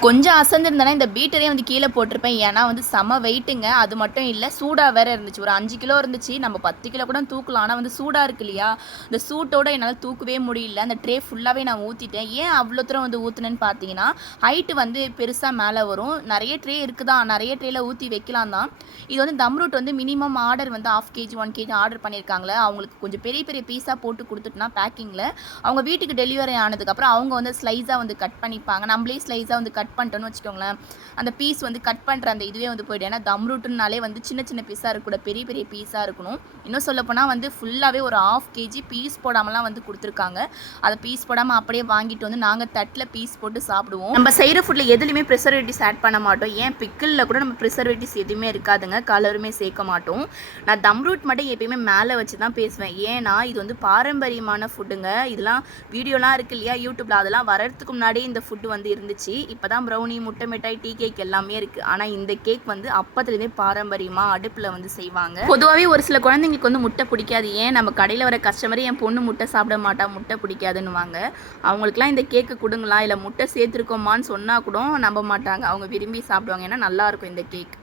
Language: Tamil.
கொஞ்சம் அசந்திருந்தேன்னா இந்த பீட்டரே வந்து கீழே போட்டிருப்பேன். ஏன்னா வந்து செம வெயிட்டுங்க. அது மட்டும் இல்லை, சூடாக வேற இருந்துச்சு. ஒரு 5 கிலோ இருந்துச்சு. நம்ம 10 கிலோ கூட தூக்கலாம். ஆனால் வந்து சூடாக இருக்கு இல்லையா, இந்த சூட்டோட என்னால் தூக்கவே முடியல. அந்த ட்ரே ஃபுல்லாகவே நான் ஊற்றிட்டேன். ஏன் அவ்வளோ தூரம் வந்து ஊற்றுனேன்னு பார்த்தீங்கன்னா, ஹைட்டு வந்து பெருசாக மேலே வரும். நிறைய ட்ரே இருக்குதான், நிறைய ட்ரேயில் ஊற்றி வைக்கலாம் தான். இது வந்து தம் ரூட் வந்து மினிமம் ஆர்டர் வந்து 1/2 kg 1 kg ஆர்டர் பண்ணியிருக்காங்களே, அவங்களுக்கு கொஞ்சம் பெரிய பெரிய பீஸாக போட்டு கொடுத்துட்டுனா பேக்கிங்கில் அவங்க வீட்டுக்கு டெலிவரி ஆனதுக்கப்புறம் அவங்க வந்து ஸ்லைஸாக வந்து கட் பண்ணிப்பாங்க. நம்மளே ஸ்லைஸாக வந்து கட் பண்ணிட்டோன்னு வச்சுக்கோங்களேன், அந்த பீஸ் வந்து கட் பண்ணுற அந்த இதுவே வந்து போய்டும். ஏன்னா தம் ரூட்டுனாலே வந்து சின்ன சின்ன பீஸாக இருக்கக்கூடாது, பெரிய பெரிய பீஸாக இருக்கணும். இன்னும் சொல்லப்போனால் வந்து ஃபுல்லாகவே ஒரு 1/2 kg பீஸ் போடாமலாம் வந்து கொடுத்துருக்காங்க. அதை பீஸ் போடாமல் அப்படியே வாங்கிட்டு வந்து நாங்கள் தட்டில் பீஸ் போட்டு சாப்பிடுவோம். நம்ம செய்கிற ஃபுட்டில் எதுலையுமே ப்ரிசர்வேட்டிவ்ஸ் ஆட் பண்ண மாட்டோம். ஏன் பிக்கிளில் கூட நம்ம ப்ரிசர்வேட்டிவ்ஸ் எதுவுமே இருக்காதுங்க, கலருமே சேர்க்க மாட்டோம். நான் தம் ரூட் மட்டும் எப்பயுமே மேலே வச்சு தான் பேசுவேன். ஏன்னா இது வந்து பாரம்பரியமான ஃபுட்டுங்க. இதெல்லாம் வீடியோலாம் இருக்குது இல்லையா யூடியூப்பில், அதெல்லாம் வரதுக்கு முன்னாடியே இந்த ஃபுட்டு வந்து இருந்துச்சு. இப்போ தான் ப்ரௌனி, முட்டை மிட்டாய், டீ கேக் எல்லாமே இருக்குது. ஆனால் இந்த கேக் வந்து அப்பத்துலேருந்தே பாரம்பரியமாக அடுப்பில் வந்து செய்வாங்க. பொதுவாகவே ஒரு சில குழந்தைங்களுக்கு வந்து முட்டை பிடிக்காது. ஏன் நம்ம கடையில் வர கஸ்டமரே என் பொண்ணு முட்டை சாப்பிட மாட்டா, முட்டை பிடிக்காதுன்னுவாங்க. அவங்களுக்குலாம் இந்த கேக்கு கொடுங்களா, இல்லை முட்டை சேர்த்துருக்கோமான்னு சொன்னால் கூட நம்ப மாட்டாங்க. அவங்க விரும்பி சாப்பிடுவாங்க. ஏன்னா நல்லாயிருக்கும் இந்த கேக்.